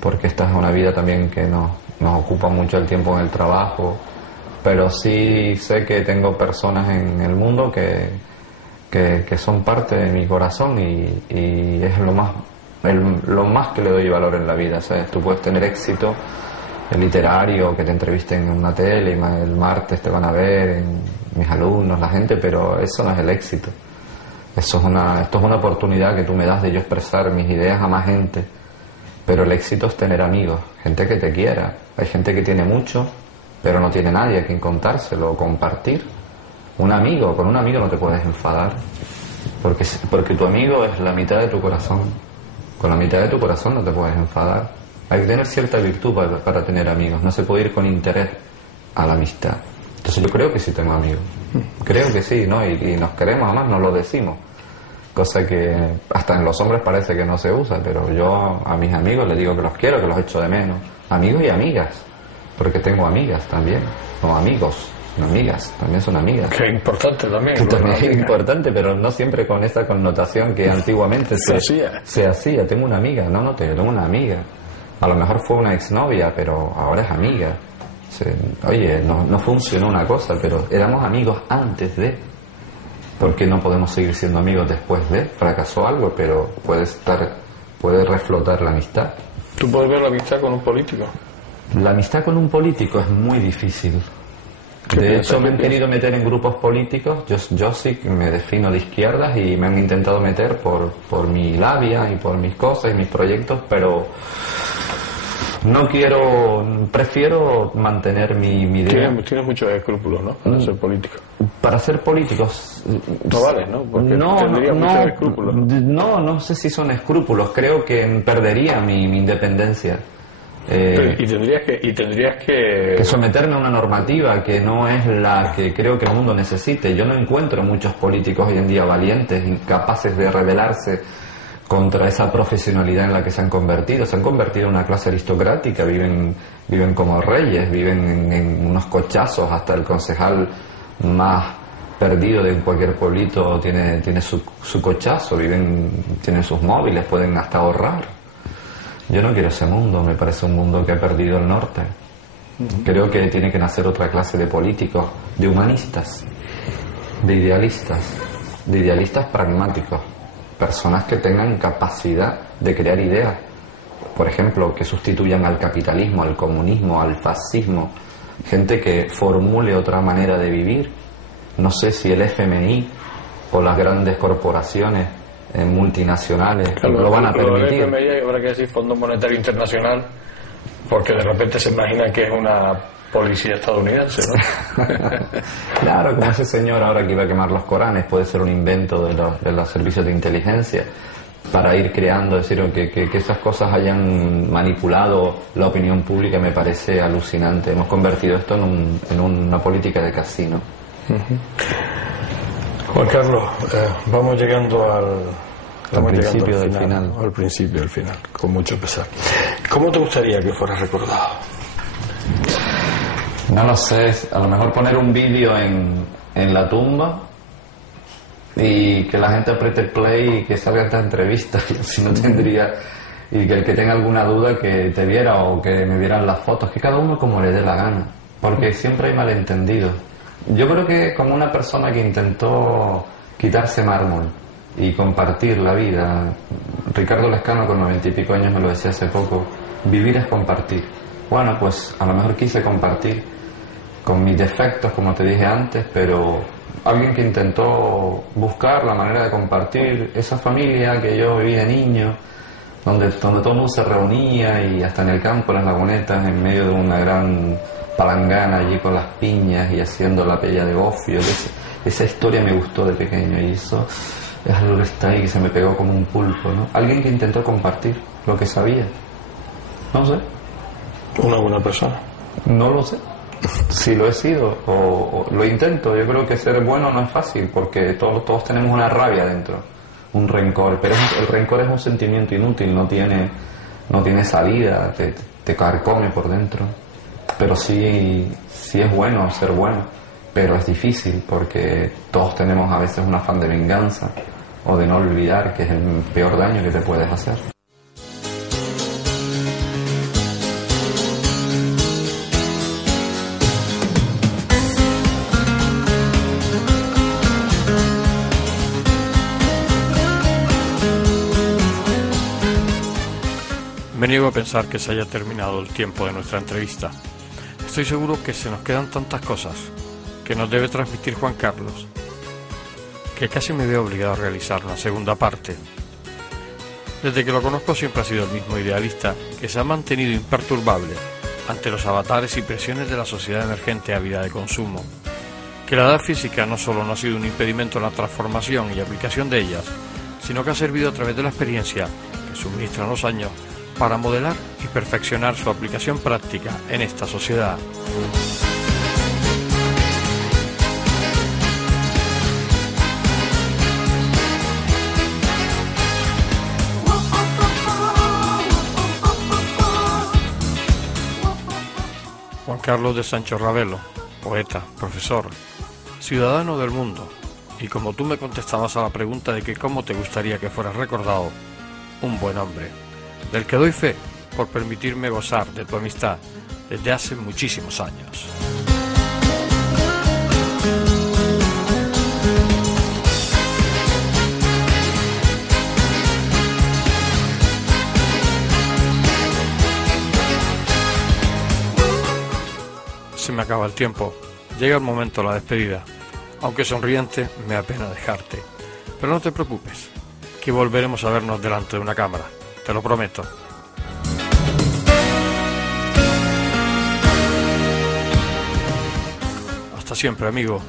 porque esta es una vida también que nos ocupa mucho el tiempo en el trabajo, pero sí sé que tengo personas en el mundo que son parte de mi corazón, y es lo más que le doy valor en la vida, ¿sabes? Tú puedes tener éxito literario, que te entrevisten en una tele, y el martes te van a ver mis alumnos, la gente, pero eso no es el éxito. esto es una oportunidad que tú me das de yo expresar mis ideas a más gente, pero el éxito es tener amigos, gente que te quiera. Hay gente que tiene mucho, pero no tiene nadie a quien contárselo o compartir. Con un amigo no te puedes enfadar, porque tu amigo es la mitad de tu corazón. Con la mitad de tu corazón no te puedes enfadar. Hay que tener cierta virtud para tener amigos, no se puede ir con interés a la amistad. Entonces yo creo que sí tengo amigos, creo que sí, ¿no? Y nos queremos, además nos lo decimos, cosa que hasta en los hombres parece que no se usa, pero yo a mis amigos les digo que los quiero, que los echo de menos, amigos y amigas, porque tengo amigas también, no amigos, no amigas, también son amigas. Que es importante también. Que también es importante, pero no siempre con esa connotación que antiguamente se hacía. Tengo una amiga, no, tengo una amiga. A lo mejor fue una exnovia, pero ahora es amiga. Oye, no funcionó una cosa, pero éramos amigos antes de. ¿Por qué no podemos seguir siendo amigos después de? Fracasó algo, pero puede reflotar la amistad. ¿Tú puedes ver la amistad con un político? La amistad con un político es muy difícil. De hecho, me han querido meter en grupos políticos. Yo sí me defino de izquierdas y me han intentado meter por mi labia y por mis cosas y mis proyectos, pero no prefiero mantener mi idea. Tienes muchos escrúpulos, ¿no? Para ser político. Para ser políticos no vale, ¿no? Porque tendrías muchos escrúpulos. No sé si son escrúpulos. Creo que perdería mi independencia. Y tendrías que someterme a una normativa que no es la que creo que el mundo necesite. Yo no encuentro muchos políticos hoy en día valientes, incapaces de rebelarse contra esa profesionalidad en la que se han convertido. Se han convertido en una clase aristocrática, viven como reyes, viven en unos cochazos. Hasta el concejal más perdido de cualquier pueblito tiene su cochazo, tienen sus móviles, pueden hasta ahorrar. Yo no quiero ese mundo, me parece un mundo que ha perdido el norte. Creo que tiene que nacer otra clase de políticos, de humanistas, de idealistas pragmáticos, personas que tengan capacidad de crear ideas, por ejemplo, que sustituyan al capitalismo, al comunismo, al fascismo, gente que formule otra manera de vivir. No sé si el FMI o las grandes corporaciones multinacionales lo van a permitir. El FMI habrá que decir Fondo Monetario Internacional, porque de repente se imagina que es una policía estadounidense, ¿no? Claro, como ese señor ahora que iba a quemar los Coranes, puede ser un invento de los servicios de inteligencia para ir creando, es decir, que esas cosas hayan manipulado la opinión pública me parece alucinante. Hemos convertido esto en una política de casino. Juan Carlos, vamos llegando al principio del final. Al principio del final, con mucho pesar. ¿Cómo te gustaría que fuera recordado? No lo sé, a lo mejor poner un vídeo en la tumba y que la gente apriete play y que salga esta entrevista, y así no tendría, y que el que tenga alguna duda que te viera o que me vieran las fotos, que cada uno como le dé la gana, porque siempre hay malentendidos. Yo creo que como una persona que intentó quitarse mármol y compartir la vida, Ricardo Lezcano con 90 y pico años me lo decía hace poco, vivir es compartir. Bueno, pues a lo mejor quise compartir con mis defectos, como te dije antes, pero alguien que intentó buscar la manera de compartir esa familia que yo viví de niño, donde todo el mundo se reunía y hasta en el campo, en las lagunetas, en medio de una gran palangana allí con las piñas y haciendo la pella de gofio. Esa historia me gustó de pequeño y eso es algo que está ahí, que se me pegó como un pulpo, ¿no? Alguien que intentó compartir lo que sabía. No sé. ¿Una buena persona? No lo sé. Si lo he sido o lo intento. Yo creo que ser bueno no es fácil porque todos tenemos una rabia dentro, un rencor, pero el rencor es un sentimiento inútil, no tiene salida, te carcome por dentro. Pero sí es bueno ser bueno, pero es difícil porque todos tenemos a veces un afán de venganza o de no olvidar, que es el peor daño que te puedes hacer. Me niego a pensar que se haya terminado el tiempo de nuestra entrevista. Estoy seguro que se nos quedan tantas cosas que nos debe transmitir Juan Carlos. que casi me veo obligado a realizar una segunda parte. Desde que lo conozco siempre ha sido el mismo idealista que se ha mantenido imperturbable ante los avatares y presiones de la sociedad emergente ávida de consumo, que la edad física no solo no ha sido un impedimento en la transformación y aplicación de ellas, sino que ha servido a través de la experiencia que suministran los años para modelar y perfeccionar su aplicación práctica en esta sociedad. Juan Carlos de Sancho Ravelo, poeta, profesor, ciudadano del mundo, y como tú me contestabas a la pregunta de que cómo te gustaría que fueras recordado, un buen hombre, del que doy fe por permitirme gozar de tu amistad desde hace muchísimos años. Se me acaba el tiempo, llega el momento de la despedida. Aunque sonriente, me apena dejarte. Pero no te preocupes, que volveremos a vernos delante de una cámara, te lo prometo. Hasta siempre, amigo.